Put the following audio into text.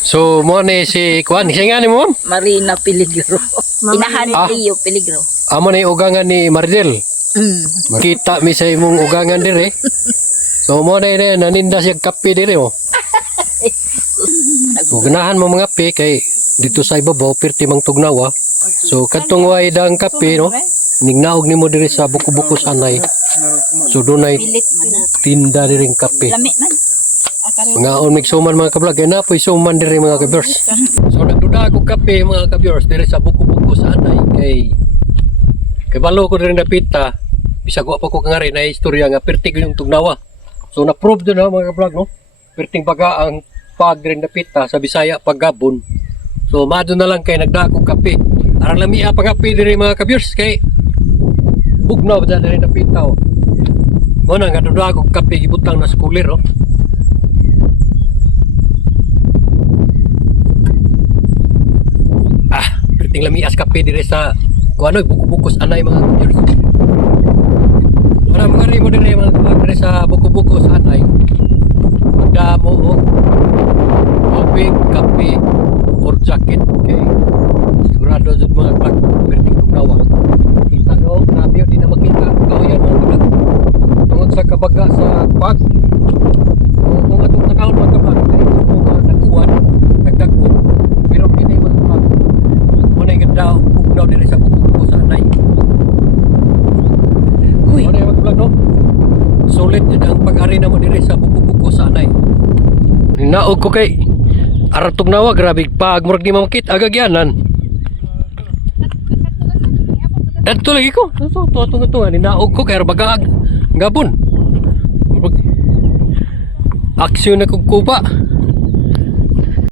So mo ni si Kuan, siya nga ni mo? Marina Peligro. Inahan ni Leo Peligro. Amo na yung ugangan ni Mardel. Makita mi sa imong ugangan dire. So mo na yun, naninda siya kape dire mo. So ganahan mo mga kape kay dito sa ibabaw pirti mang tugnawa. So katong way dang kape no. Ningnaog nimo dire sa buko-buko sanay. So dunay Pilit man na. tinda diring kape. Lami man. Mga onmig suman mga kablog, kaya na po'y suman dire mga kabiors. So nagduda ako kape mga kabiors dire sa buko-buko sa anay kay balo ko rin napita bisag wa pa ko kangari na istorya nga pertig yung tugnawa. So na-prove doon mga kablog no. Perting baga ang pag rin napita sa Bisaya paggabon. So mado na lang kay nagdako kape. Aral lamia pa kape dire mga kabiors kay bugnaw ba dire napita oh. Mo na nga duda ako kape gibutang na skuler oh. Perting lamias kape dire sa kuano buko-bukos anay mga kabiors. Wala mga rimo dire mga kabiors dire sa buko-bukos anay. Damo o tubig, kape or jacket kay sigurado jud mga kabiors perting tugnawa. Kita no, grabe di na makita kauyan mga kabiors. Tungod sa kabaga sa pag kung atong nakahon mga kabiors kay kung nagkuwan nagdagko pero kini mga kabiors muna yung daw ugnaw din sa buko sa anay. Uy! Muna yung mag-vlog no? Solid din ang pag-ari na mo din sa buko sa anay. Naog ko kay aratog nawa, grabe pag murag di mamakit, agagyanan. Dato lagi ko. Tuwa-tunga-tunga. Naog ko kay arbagaag. Gabon. Aksyon na kong kupa.